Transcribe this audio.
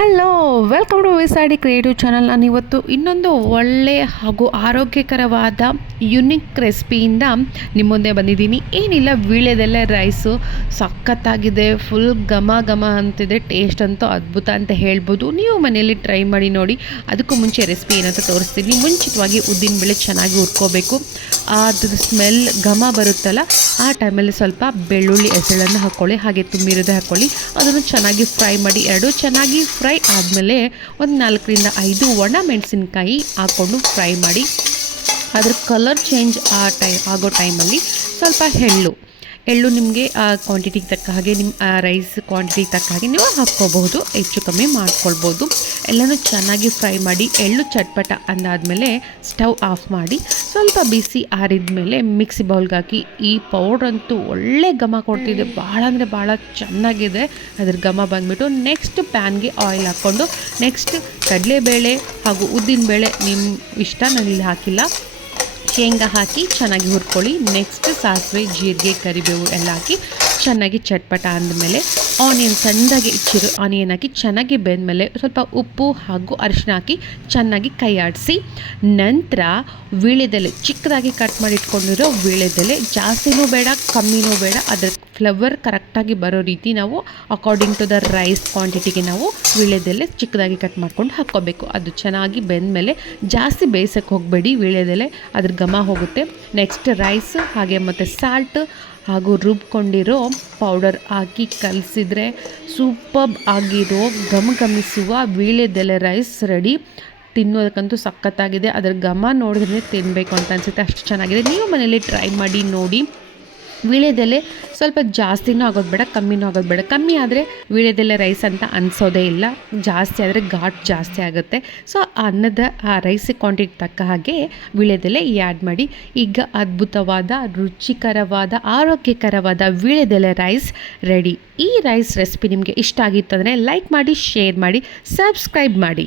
Hello, welcome to ವಿಸಾಡಿ creative channel. ನಾನು ಇವತ್ತು ಇನ್ನೊಂದು ಒಳ್ಳೆಯ ಹಾಗೂ ಆರೋಗ್ಯಕರವಾದ ಯುನಿಕ್ ರೆಸಿಪಿಯಿಂದ ನಿಮ್ಮ ಮುಂದೆ ಬಂದಿದ್ದೀನಿ. ಏನಿಲ್ಲ, ವೀಳ್ಯದೆಲೆ ರೈಸು ಸಖತ್ತಾಗಿದೆ, ಫುಲ್ ಘಮ ಘಮ ಅಂತಿದೆ. ಟೇಸ್ಟ್ ಅಂತೂ ಅದ್ಭುತ ಅಂತ ಹೇಳ್ಬೋದು. ನೀವು ಮನೆಯಲ್ಲಿ ಟ್ರೈ ಮಾಡಿ ನೋಡಿ. ಅದಕ್ಕೂ ಮುಂಚೆ ರೆಸಿಪಿ ಏನಂತ ತೋರಿಸ್ತೀನಿ. ಮುಂಚಿತವಾಗಿ ಉದ್ದಿನಬೇಳೆ ಚೆನ್ನಾಗಿ ಹುರ್ಕೋಬೇಕು. ಅದ್ರ ಸ್ಮೆಲ್ ಘಮ ಬರುತ್ತಲ್ಲ, ಆ ಟೈಮಲ್ಲಿ ಸ್ವಲ್ಪ ಬೆಳ್ಳುಳ್ಳಿ ಎಸಳನ್ನು ಹಾಕ್ಕೊಳ್ಳಿ, ಹಾಗೆ ತುಂಬಿರೋದೇ ಹಾಕ್ಕೊಳ್ಳಿ. ಅದನ್ನು ಚೆನ್ನಾಗಿ ಫ್ರೈ ಮಾಡಿ. ಎರಡೂ ಚೆನ್ನಾಗಿ ಫ್ರೈ ಆದಮೇಲೆ ಒಂದು 4-5 ಒಣ ಮೆಣಸಿನ್ಕಾಯಿ ಹಾಕ್ಕೊಂಡು ಫ್ರೈ ಮಾಡಿ. ಅದ್ರ ಕಲರ್ ಚೇಂಜ್ ಆಗೋ ಟೈಮಲ್ಲಿ ಸ್ವಲ್ಪ ಎಳ್ಳು ನಿಮಗೆ ಕ್ವಾಂಟಿಟಿಗೆ ತಕ್ಕ ಹಾಗೆ, ನಿಮ್ಮ ರೈಸ್ ಕ್ವಾಂಟಿಟಿಗೆ ತಕ್ಕ ಹಾಗೆ ನೀವು ಹಾಕ್ಕೋಬಹುದು, ಹೆಚ್ಚು ಕಮ್ಮಿ ಮಾಡ್ಕೊಳ್ಬೋದು. ಎಲ್ಲನೂ ಚೆನ್ನಾಗಿ ಫ್ರೈ ಮಾಡಿ. ಎಳ್ಳು ಚಟ್ಪಟ ಅಂದಾದಮೇಲೆ ಸ್ಟವ್ ಆಫ್ ಮಾಡಿ. ಸ್ವಲ್ಪ ಬಿಸಿ ಆರಿದ ಮೇಲೆ ಮಿಕ್ಸಿ ಬೌಲ್ಗೆ ಹಾಕಿ. ಈ ಪೌಡ್ರಂತೂ ಒಳ್ಳೆ ಘಮ ಕೊಡ್ತಿದೆ, ಭಾಳ ಅಂದರೆ ಭಾಳ ಚೆನ್ನಾಗಿದೆ ಅದ್ರ ಘಮ ಬಂದುಬಿಟ್ಟು. ನೆಕ್ಸ್ಟ್ ಪ್ಯಾನ್ಗೆ ಆಯಿಲ್ ಹಾಕ್ಕೊಂಡು, ನೆಕ್ಸ್ಟ್ ಕಡಲೆಬೇಳೆ ಹಾಗೂ ಉದ್ದಿನಬೇಳೆ ನಿಮ್ಮ ಇಷ್ಟ, ನಾನಿಲ್ಲಿ ಹಾಕಿಲ್ಲ, ಶೇಂಗಾ ಹಾಕಿ ಚೆನ್ನಾಗಿ ಹುರ್ಕೊಳ್ಳಿ. ನೆಕ್ಸ್ಟ್ ಸಾಸಿವೆ, ಜೀರಿಗೆ, ಕರಿಬೇವು ಎಲ್ಲ ಹಾಕಿ ಚೆನ್ನಾಗಿ ಚಟ್ಪಟ ಅಂದಮೇಲೆ ಆನಿಯನ್, ಸಣ್ಣದಾಗಿ ಹೆಚ್ಚಿರೋ ಆನಿಯನ್ ಹಾಕಿ ಚೆನ್ನಾಗಿ ಬೆಂದಮೇಲೆ ಸ್ವಲ್ಪ ಉಪ್ಪು ಹಾಗೂ ಅರಿಶಿನ ಹಾಕಿ ಚೆನ್ನಾಗಿ ಕೈ ಆಡಿಸಿ. ನಂತರ ವೀಳ್ಯದೆಲೆ ಚಿಕ್ಕದಾಗಿ ಕಟ್ ಮಾಡಿ ಇಟ್ಕೊಂಡಿರೋ ವೀಳ್ಯದೆಲೆ, ಜಾಸ್ತಿನೂ ಬೇಡ ಕಮ್ಮಿನೂ ಬೇಡ, ಅದರ ಫ್ಲೇವರ್ ಕರೆಕ್ಟಾಗಿ ಬರೋ ರೀತಿ ನಾವು ಅಕಾರ್ಡಿಂಗ್ ಟು ದ ರೈಸ್ ಕ್ವಾಂಟಿಟಿಗೆ ನಾವು ವೀಳ್ಯದೆಲೆ ಚಿಕ್ಕದಾಗಿ ಕಟ್ ಮಾಡ್ಕೊಂಡು ಹಾಕ್ಕೋಬೇಕು. ಅದು ಚೆನ್ನಾಗಿ ಬೆಂದಮೇಲೆ ಜಾಸ್ತಿ ಬೇಯಿಸೋಕ್ಕೆ ಹೋಗಬೇಡಿ, ವೀಳ್ಯದೆಲೆ ಅದ್ರ ಘಮ ಹೋಗುತ್ತೆ. ನೆಕ್ಸ್ಟ್ ರೈಸ್ ಹಾಗೆ ಮತ್ತು ಸಾಲ್ಟ್ ಹಾಗೂ ರುಬ್ಕೊಂಡಿರೋ ಪೌಡರ್ ಹಾಕಿ ಕಲಸಿದ್ರೆ ಸೂಪರ್ಬ್ ಆಗಿರೋ ಘಮಿಸುವ ವೀಳ್ಯದೆಲೆ ರೈಸ್ ರೆಡಿ. ತಿನ್ನೋದಕ್ಕಂತೂ ಸಖತ್ತಾಗಿದೆ. ಅದರ ಘಮ ನೋಡಿದ್ರೆ ತಿನ್ನಬೇಕು ಅಂತ ಅನಿಸುತ್ತೆ, ಅಷ್ಟು ಚೆನ್ನಾಗಿದೆ. ನೀವು ಮನೇಲಿ ಟ್ರೈ ಮಾಡಿ ನೋಡಿ. ವೀಳ್ಯದೆಲೆ ಸ್ವಲ್ಪ ಜಾಸ್ತಿನೂ ಆಗೋದು ಬೇಡ, ಕಮ್ಮಿನೂ ಆಗೋದು ಬೇಡ. ಕಮ್ಮಿ ಆದರೆ ವೀಳ್ಯದೆಲೆ ರೈಸ್ ಅಂತ ಅನಿಸೋದೇ ಇಲ್ಲ, ಜಾಸ್ತಿ ಆದರೆ ಘಾಟ್ ಜಾಸ್ತಿ ಆಗುತ್ತೆ. ಸೊ ಅನ್ನದ ಆ ರೈಸ್ ಕ್ವಾಂಟಿಟಿ ತಕ್ಕ ಹಾಗೆ ವೀಳ್ಯದೆಲೆ ಆ್ಯಡ್ ಮಾಡಿ. ಈಗ ಅದ್ಭುತವಾದ, ರುಚಿಕರವಾದ, ಆರೋಗ್ಯಕರವಾದ ವೀಳ್ಯದೆಲೆ ರೈಸ್ ರೆಡಿ. ಈ ರೈಸ್ ರೆಸಿಪಿ ನಿಮಗೆ ಇಷ್ಟ ಆಗಿತ್ತಂದರೆ ಲೈಕ್ ಮಾಡಿ, ಶೇರ್ ಮಾಡಿ, ಸಬ್ಸ್ಕ್ರೈಬ್ ಮಾಡಿ.